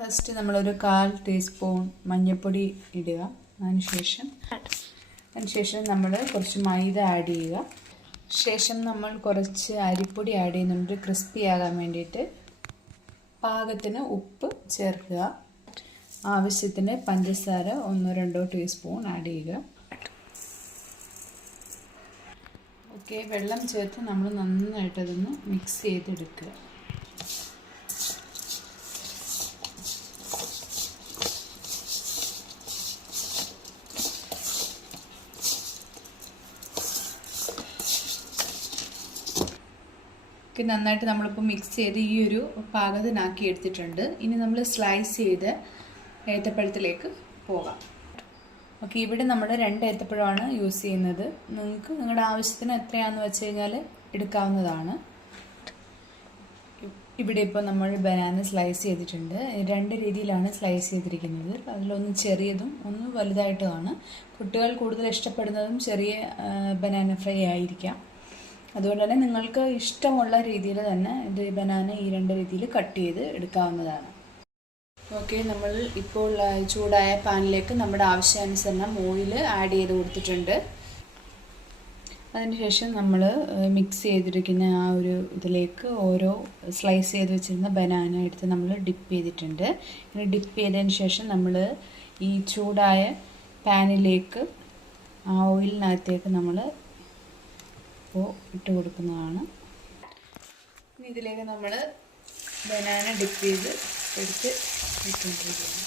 First നമ്മളൊരു 1/4 teaspoon മഞ്ഞൾപ്പൊടി ഇടുക. അതിനുശേഷം നമ്മൾ കുറച്ച് മൈദ ആഡ് ചെയ്യുക. ശേഷം നമ്മൾ കുറച്ച് അരിപ്പൊടി ആഡ് ചെയ്യുന്നുണ്ട് ക്രിസ്പി ആകാൻ വേണ്ടിയിട്ട്. പാകത്തിന് ഉപ്പ് ചേർക്കുക. ആവശ്യത്തിന് പഞ്ചസാര 1-2 ടീസ്പൂൺ ആഡ് ചെയ്യുക. ഓക്കെ, വെള്ളം ചേർത്ത് നമ്മൾ നന്നായിട്ടതൊന്ന് മിക്സ് ചെയ്തെടുക്കുക. നന്നായിട്ട് നമ്മളിപ്പോൾ മിക്സ് ചെയ്ത് ഈ ഒരു പാകത്തിനാക്കി എടുത്തിട്ടുണ്ട്. ഇനി നമ്മൾ സ്ലൈസ് ചെയ്ത് ഏത്തപ്പഴത്തിലേക്ക് പോകാം. ഓക്കെ, ഇവിടെ നമ്മൾ 2 ഏത്തപ്പഴമാണ് യൂസ് ചെയ്യുന്നത്. നിങ്ങൾക്ക് നിങ്ങളുടെ ആവശ്യത്തിന് എത്രയാണെന്ന് വെച്ച് കഴിഞ്ഞാൽ എടുക്കാവുന്നതാണ്. ഇവിടെ ഇപ്പോൾ നമ്മൾ ബനാന സ്ലൈസ് ചെയ്തിട്ടുണ്ട്. 2 രീതിയിലാണ് സ്ലൈസ് ചെയ്തിരിക്കുന്നത്. അതിലൊന്ന് ചെറിയതും ഒന്ന് വലുതായിട്ടുമാണ്. കുട്ടികൾ കൂടുതൽ ഇഷ്ടപ്പെടുന്നതും ചെറിയ ബനാന ഫ്രൈ ആയിരിക്കാം. അതുകൊണ്ട് തന്നെ നിങ്ങൾക്ക് ഇഷ്ടമുള്ള രീതിയിൽ തന്നെ ഇത് ബനാന ഈ 2 രീതിയിൽ കട്ട് ചെയ്ത് എടുക്കാവുന്നതാണ്. ഓക്കെ, നമ്മൾ ഇപ്പോൾ ചൂടായ പാനിലേക്ക് നമ്മുടെ ആവശ്യാനുസരണം ഓയിൽ ആഡ് ചെയ്ത് കൊടുത്തിട്ടുണ്ട്. അതിനുശേഷം നമ്മൾ മിക്സ് ചെയ്തിരിക്കുന്ന ആ ഒരു ഇതിലേക്ക് ഓരോ സ്ലൈസ് ചെയ്ത് വെച്ചിരുന്ന ബനാന എടുത്ത് നമ്മൾ ഡിപ്പ് ചെയ്തിട്ടുണ്ട്. ഇങ്ങനെ ഡിപ്പ് ചെയ്തതിന് ശേഷം നമ്മൾ ഈ ചൂടായ പാനിലേക്ക് ആ ഓയിലിനകത്തേക്ക് നമ്മൾ ഇട്ട് കൊടുക്കുന്നതാണ്. ഇനി ഇതിലേക്ക് നമ്മൾ ബനാന ഡിപ്പ് ചെയ്ത് എടുത്ത് ഇട്ടുകൊണ്ടിരിക്കുകയാണ്.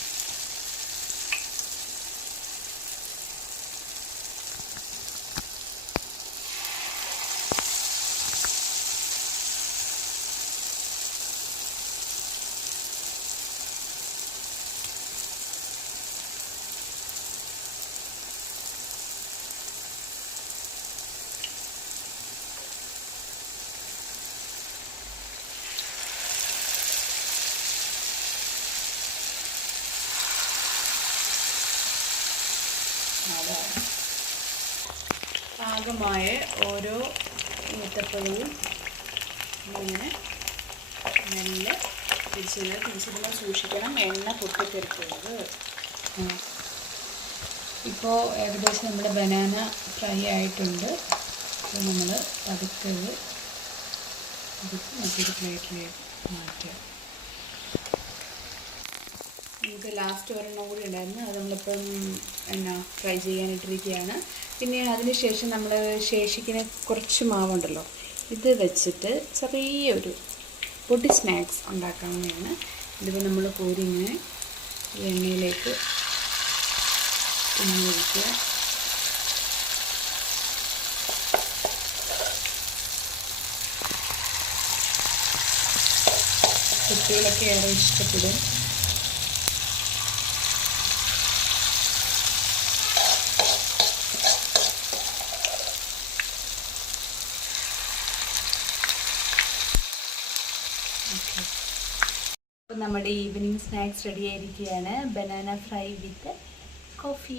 പാകമായ ഓരോ ഏത്തപ്പഴവും ഇങ്ങനെ മെല്ലെ തിരിച്ചിടുമ്പോൾ സൂക്ഷിക്കണം, എണ്ണ പൊട്ടിത്തെറിക്കരുത്. ഇപ്പോൾ ഏകദേശം നമ്മുടെ ബനാന ഫ്രൈ ആയിട്ടുണ്ട്. അപ്പോൾ നമ്മൾ പതുക്കെ മറ്റൊരു പ്ലേറ്റിലേക്ക് മാറ്റുക. നമുക്ക് ലാസ്റ്റ് ഒരെണ്ണം കൂടി ഉണ്ടായിരുന്നു, അത് നമ്മളിപ്പം ഫ്രൈ ചെയ്യാനിട്ടിരിക്കുകയാണ്. പിന്നെ അതിന് ശേഷം നമ്മൾ ശേഷിക്കുന്ന കുറച്ച് മാവുണ്ടല്ലോ, ഇത് വെച്ചിട്ട് ചെറിയൊരു പൊടി സ്നാക്സ് ഉണ്ടാക്കാവുന്നതാണ്. ഇതിപ്പോൾ നമ്മൾ കോരി ഇങ്ങനെ എണ്ണയിലേക്ക് ഒഴിക്കുക. കുട്ടികളൊക്കെ ഏറെ ഇഷ്ടപ്പെടും. അപ്പോൾ നമ്മുടെ ഈവനിങ് സ്നാക്സ് റെഡി ആയിരിക്കുകയാണ്. ബനാന ഫ്രൈ വിത്ത് കോഫി.